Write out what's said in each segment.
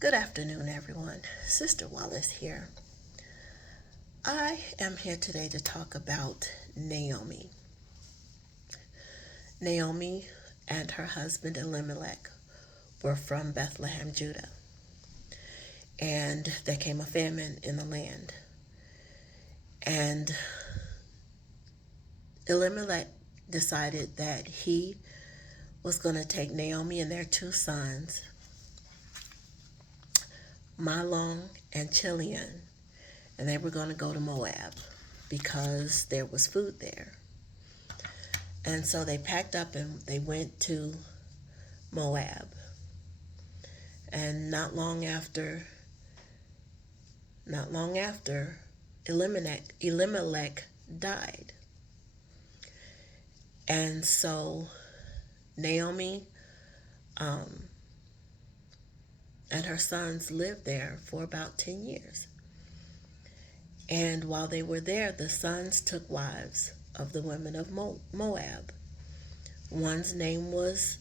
Good afternoon, everyone. Sister Wallace here. I am here today to talk about Naomi. Naomi and her husband Elimelech were from Bethlehem, Judah, and there came a famine in the land. And Elimelech decided that he was going to take Naomi and their two sons, Mahlon and Chilion, and they were going to go to Moab because there was food there. And so they packed up and they went to Moab. And not long after Elimelech died. And so Naomi and her sons lived there for about 10 years. And while they were there, the sons took wives of the women of Moab. One's name was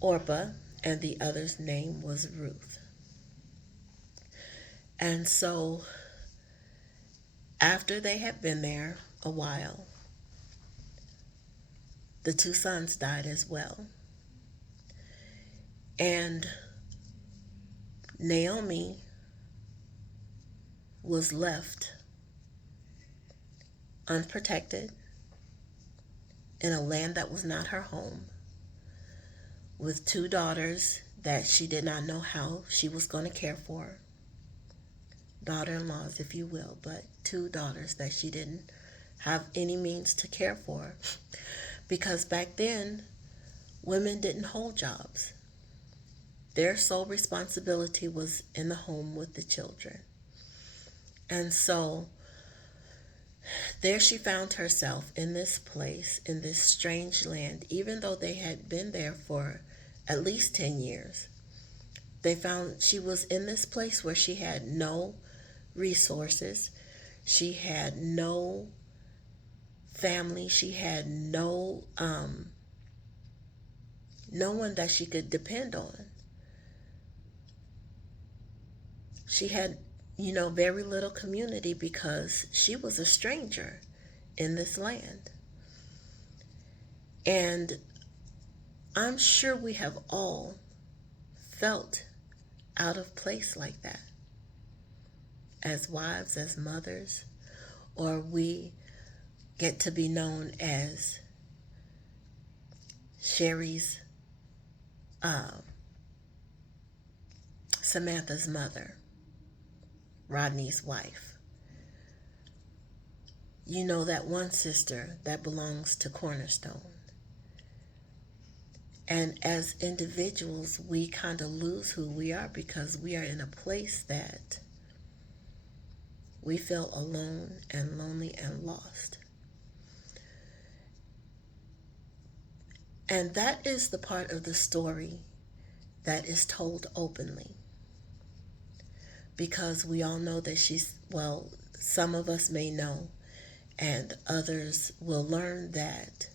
Orpah, and the other's name was Ruth. And so, after they had been there a while, the two sons died as well. And Naomi was left unprotected in a land that was not her home, with two daughters that she did not know how she was going to care for. Daughter-in-laws, if you will, but two daughters that she didn't have any means to care for. Because back then, women didn't hold jobs. Their sole responsibility was in the home with the children. And so there she found herself in this place, in this strange land, even though they had been there for at least 10 years. They found she was in this place where she had no resources. She had no family. She had no one that she could depend on. She had very little community because she was a stranger in this land. And I'm sure we have all felt out of place like that. As wives, as mothers, or we get to be known as Sherry's, Samantha's mother, Rodney's wife. You know that one sister that belongs to Cornerstone. And as individuals, we kind of lose who we are because we are in a place that we feel alone and lonely and lost. And that is the part of the story that is told openly. Because we all know that some of us may know, and others will learn that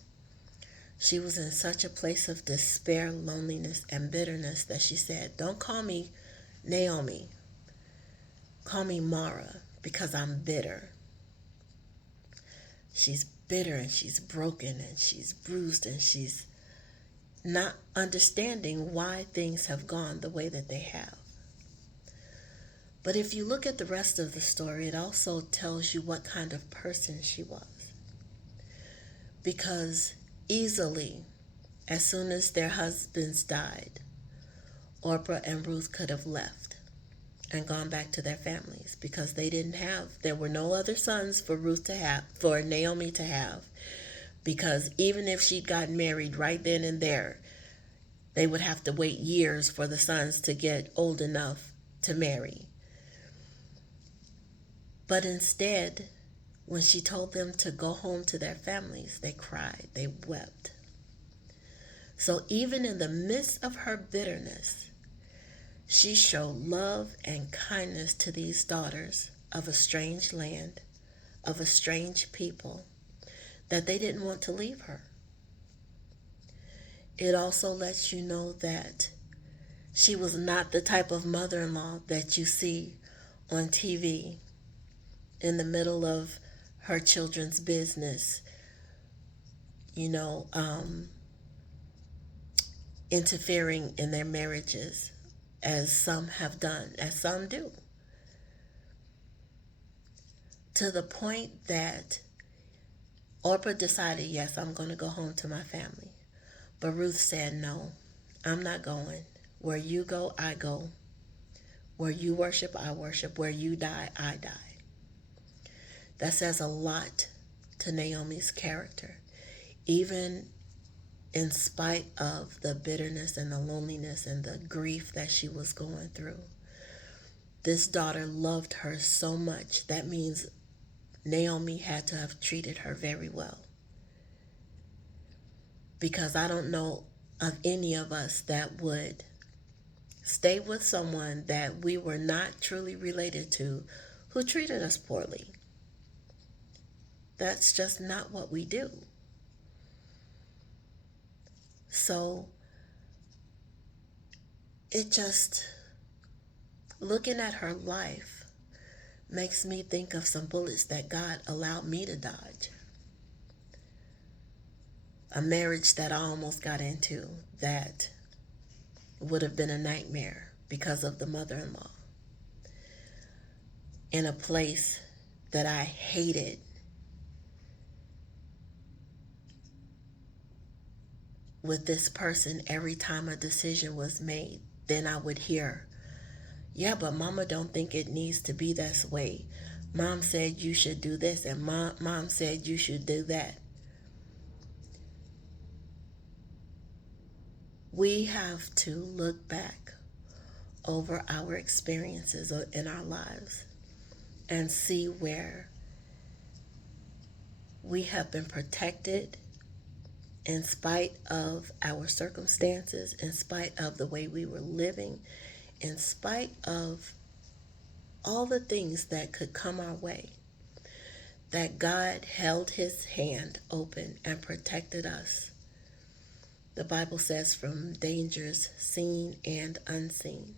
she was in such a place of despair, loneliness, and bitterness that she said, "Don't call me Naomi. Call me Mara, because I'm bitter." She's bitter and she's broken and she's bruised and she's not understanding why things have gone the way that they have. But if you look at the rest of the story, it also tells you what kind of person she was. Because easily, as soon as their husbands died, Orpah and Ruth could have left and gone back to their families because there were no other sons for Naomi to have. Because even if she'd gotten married right then and there, they would have to wait years for the sons to get old enough to marry. But instead, when she told them to go home to their families, they cried, they wept. So even in the midst of her bitterness, she showed love and kindness to these daughters of a strange land, of a strange people, that they didn't want to leave her. It also lets you know that She was not the type of mother-in-law that you see on TV in the middle of her children's business, you know, interfering in their marriages, as some have done, as some do, to the point that Orpah decided, yes, I'm going to go home to my family. But Ruth said, no, I'm not going. Where you go, I go. Where you worship, I worship. Where you die, I die. That says a lot to Naomi's character. Even in spite of the bitterness and the loneliness and the grief that she was going through, this daughter loved her so much. That means Naomi had to have treated her very well. Because I don't know of any of us that would stay with someone that we were not truly related to who treated us poorly. That's just not what we do. So it just, looking at her life, makes me think of some bullets that God allowed me to dodge. A marriage that I almost got into that would have been a nightmare because of the mother-in-law. In a place that I hated. With this person, every time a decision was made, then I would hear, yeah, but mama don't think it needs to be this way. Mom said you should do this, and mom said you should do that. We have to look back over our experiences in our lives and see where we have been protected in spite of our circumstances, in spite of the way we were living, in spite of all the things that could come our way, that God held his hand open and protected us. The Bible says from dangers seen and unseen.